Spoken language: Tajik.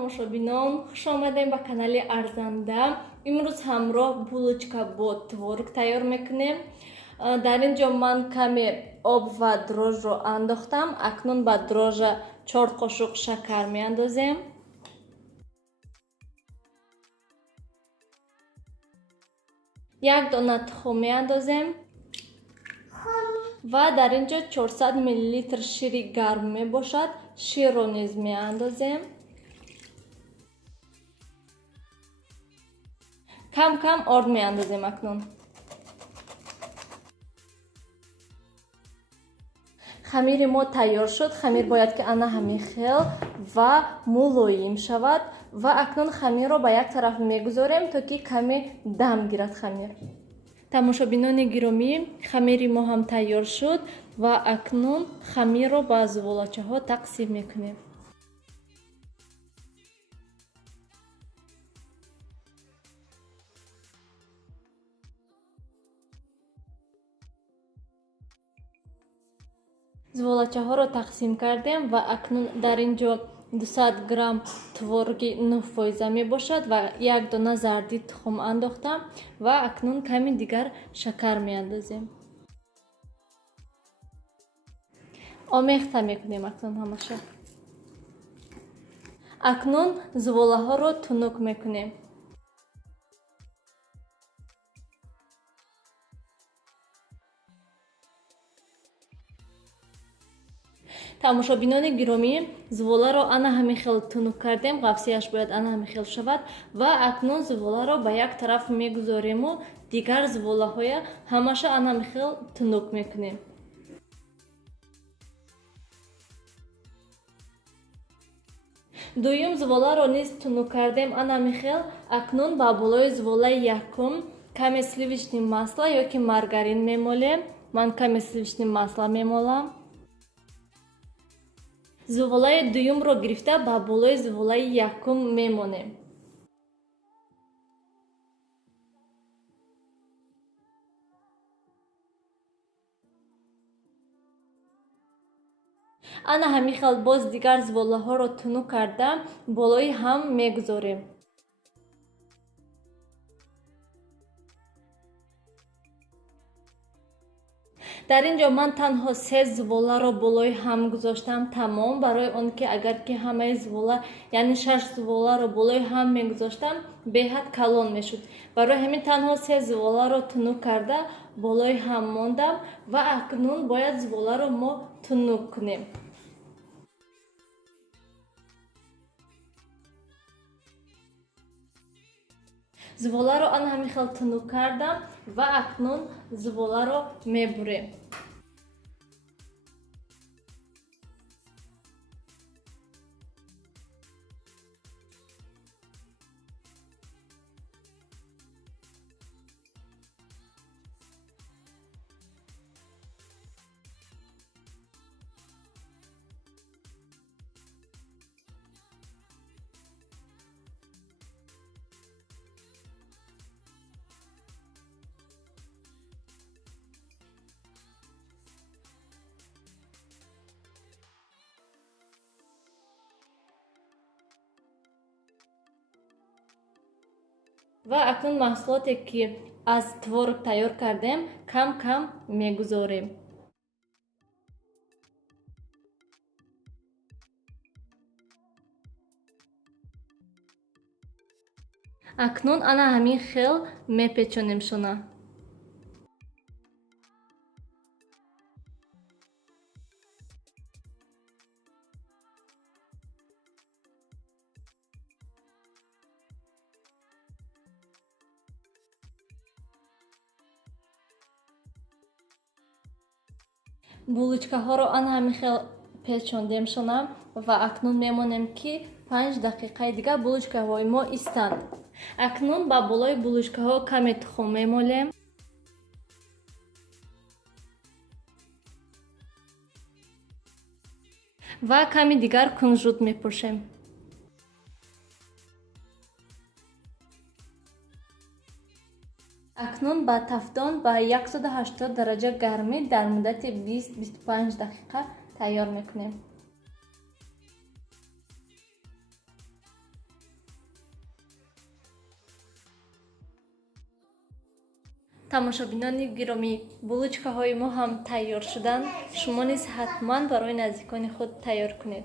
тамошобинон, хуш омадем ба канали Арзанда. Имрӯз ҳамроҳ булочка бо творог тайёр мекунем. Дар ин ҷо ман каме об ва дрожжро андохтам. Акнун ба дрожжа 4 қошуқ шакар меандозем. Як дона тухм меандозем ва дар ин ҷо 400 мл шири гарм мебошад. Ширро низ меандозем. Кам кам орд меандозем акнун. Хамири мо тайёр шуд. Хамир бояд ки ана ҳамин хел ва мулоим шавад ва акнун хамирро ба як тараф мегузорем то ки каме дам гирад хамир. Тамошобинони гиромӣ, хамири мо ҳам тайёр шуд ва акнун хамирро ба зуволачаҳо тақсим мекунем. Зуволачаҳоро тақсим кардем ва акнун дар ин ҷо 200 грамм твороги 9% мебошад ва як дона зарди тухм андохтам ва акнун ками дигар шакар меандозем. Омехта мекунем акнун ҳамаша. Акнун зуволаҳоро тунук мекунем. Тамошобинони гиромӣ, зуволаро ана ҳамин хел тунук кардем, ғафсияш бояд ана ҳамин хел шавад ва акнун зуволаро ба як тараф мегузорему, дигар зуволаҳоя ҳамаша ана ҳамин хел тунук мекунем. Дуюм зуволаро низ тунук кардем ана ҳамин хел. Акнун ба болои зуволаи якум каме сливични масла ёки маргарин мемолем. Ман каме сливични масла мемолам. Зуволаи дуюмро гирифта ба болои зуволаи якум мемонем. Ана ҳамин хел боз дигар зуволаҳоро тунук карда болои ҳам мегузорем. Дар ин ҷо ман танҳо 3 зуволаро болои ҳам гузоштам тамом, барои он ки агар ки ҳамаи зувола яъне 6 зуволаро болои ҳам мегузоштам беҳад калон мешуд. Барои ҳамин танҳо 3 зуволаро тунук карда болои ҳам мондам ва акнун бояд зуволаро мо тунук кунем. Зуволаро ана ҳамин хел тунук кардам ва акнун зуволаро мебурем. Ва акнун маҳсулоте ки аз творог тайёр кардем кам кам мегузорем. Акнун ана ҳамин хел мепечонемшона. Булочкаҳоро ана ҳамин хел печондемшона ва акнун мемонем ки 5 дақиқаи дигар булочкаҳои мо истанд. Акнун ба болои булочкаҳо каме тухм мемолем. Ва ками дигар кунжут мепошем. акнун ба тафдон ба 180 дараҷа гармӣ дар муддати 20-25 дақиқа тайёр мекунем. тамошобинони гиромӣ, булочкаҳои мо ҳам тайёр шуданд. Шумо низ ҳатман барои наздикони худ тайёр кунед.